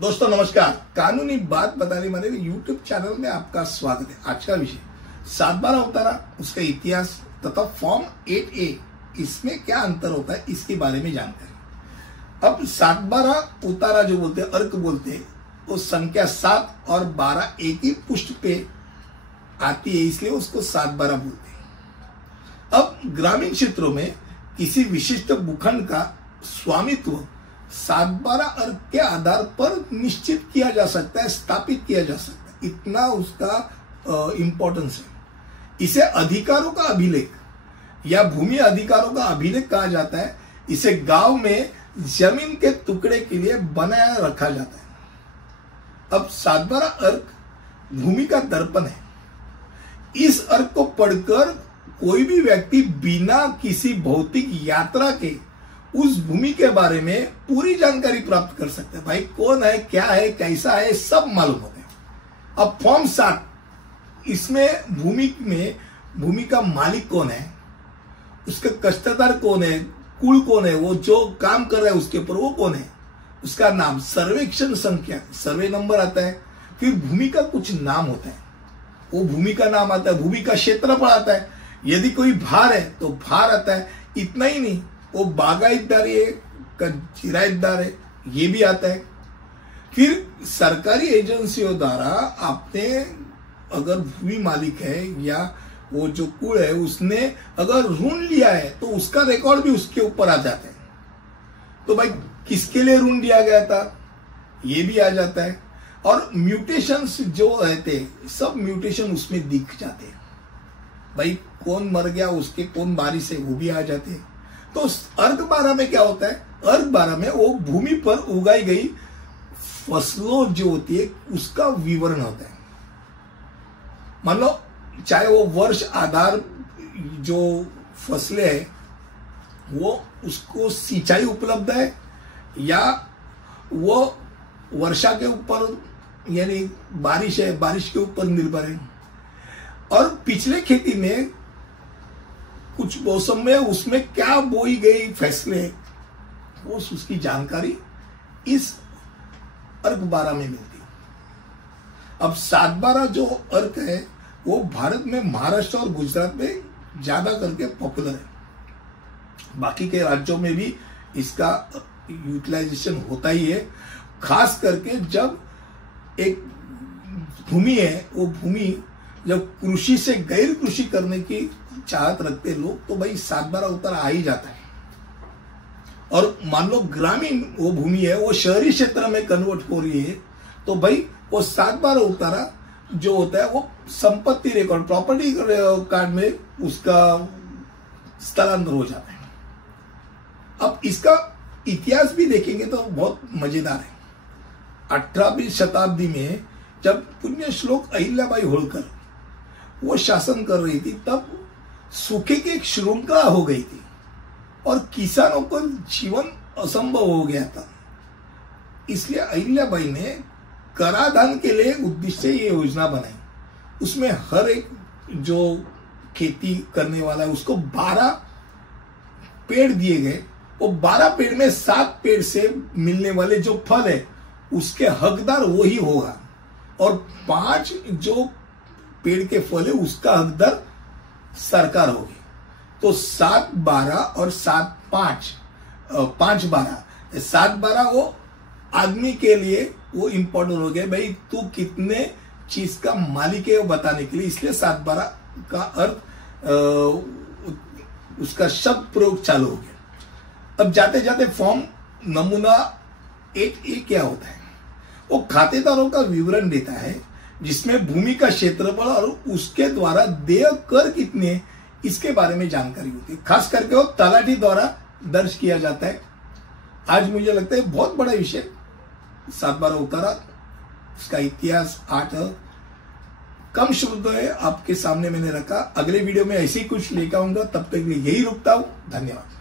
दोस्तों नमस्कार। कानूनी बात बताने वाले यूट्यूब चैनल में आपका स्वागत है। आज का विषय 7/12 उतारा, उसका इतिहास तथा फॉर्म 8A, इसमें क्या अंतर होता है इसके बारे में जानकारी। अब 7/12 उतारा जो बोलते हैं, अर्क बोलते हैं, वो संख्या 7 और 12 एक ही पुष्ट पे आती है, इसलिए उसको 7/12 बोलते हैं। अब ग्रामीण क्षेत्रों में किसी विशिष्ट भूखंड का स्वामित्व 7/12 अर्क के आधार पर निश्चित किया जा सकता है, स्थापित किया जा सकता है, इतना उसका इंपॉर्टेंस है। इसे अधिकारों का अभिलेख या भूमि अधिकारों का अभिलेख कहा जाता है। इसे गांव में जमीन के टुकड़े के लिए बनाया रखा जाता है। अब 7/12 अर्क भूमि का दर्पण है। इस अर्क को पढ़कर कोई भी व्यक्ति बिना किसी भौतिक यात्रा के उस भूमि के बारे में पूरी जानकारी प्राप्त कर सकते हैं। भाई कौन है, क्या है, कैसा है, सब मालूम होता है। अब फॉर्म 7, इसमें भूमि का मालिक कौन है, उसके कष्टदार कौन है, कुल कौन है, वो जो काम कर रहा है उसके ऊपर वो कौन है, उसका नाम, सर्वेक्षण संख्या, सर्वे नंबर आता है। फिर भूमि का कुछ नाम होता है, वो भूमि का नाम आता है। भूमि का क्षेत्रफल आता है। यदि कोई भार है तो भार आता है। इतना ही नहीं, वो बागायतदारी है, किराएदार है, ये भी आता है। फिर सरकारी एजेंसियों द्वारा आपने अगर भूमि मालिक है या वो जो कुल है उसने अगर ऋण लिया है तो उसका रिकॉर्ड भी उसके ऊपर आ जाता है। तो भाई किसके लिए ऋण लिया गया था ये भी आ जाता है। और म्यूटेशंस जो रहते हैं, सब म्यूटेशन उसमें दिख जाते हैं। भाई कौन मर गया, उसके कौन बारिश है, वो भी आ जाते हैं। तो अर्क 12 में क्या होता है, अर्क 12 में वो भूमि पर उगाई गई फसलों जो होती है उसका विवरण होता है। मान लो चाहे वो वर्ष आधार जो फसलें है वो उसको सिंचाई उपलब्ध है या वो वर्षा के ऊपर यानी बारिश है, बारिश के ऊपर निर्भर है। और पिछले खेती में कुछ मौसम में उसमें क्या बोई गई फसलें, वो उसकी जानकारी इस अर्क 12 में मिलती है। अब 7/12 जो अर्क है वो भारत में महाराष्ट्र और गुजरात में ज्यादा करके पॉपुलर है। बाकी के राज्यों में भी इसका यूटिलाइजेशन होता ही है। खास करके जब एक भूमि है, वो भूमि जब कृषि से गैर कृषि करने की चाहत रखते लोग, तो भाई 7/12 उतारा आ ही जाता है। और मान लो ग्रामीण वो भूमि है, वो शहरी क्षेत्र में कन्वर्ट हो रही है, तो भाई वो 7/12 उतारा जो होता है वो संपत्ति रिकॉर्ड, प्रॉपर्टी कार्ड में उसका स्थलांतर हो जाता है। अब इसका इतिहास भी देखेंगे तो बहुत मजेदार है। 18वीं शताब्दी में जब पुण्य श्लोक अहिल्याबाई होळकर वो शासन कर रही थी, तब सूखे की एक श्रृंखला हो गई थी और किसानों को जीवन असंभव हो गया था। इसलिए अहिल्याबाई ने कराधान के लिए उद्देश्य ये योजना बनाई। उसमें हर एक जो खेती करने वाला है उसको 12 पेड़ दिए गए। वो 12 पेड़ में 7 पेड़ से मिलने वाले जो फल है उसके हकदार वो ही होगा, और 5 जो पेड़ के फल है उसका हकदार सरकार होगी। तो 7/12 और 7/5 5/12 7/12 वो आदमी के लिए वो इंपॉर्टेंट हो गया। भाई तू कितने चीज का मालिक है वो बताने के लिए, इसलिए 7/12 का अर्थ उसका शब्द प्रयोग चालू हो गया। अब जाते जाते फॉर्म नमूना 8A क्या होता है, वो खातेदारों का विवरण देता है जिसमें भूमि का क्षेत्रफल और उसके द्वारा देय कर कितने, इसके बारे में जानकारी होती है। खास करके वो तलाठी द्वारा दर्ज किया जाता है। आज मुझे लगता है बहुत बड़ा विषय 7/12 उतारा, उसका इतिहास 8 कम शब्दों है आपके सामने मैंने रखा। अगले वीडियो में ऐसे ही कुछ लेकर आऊंगा, तब तक के लिए यही रुकता हूं। धन्यवाद।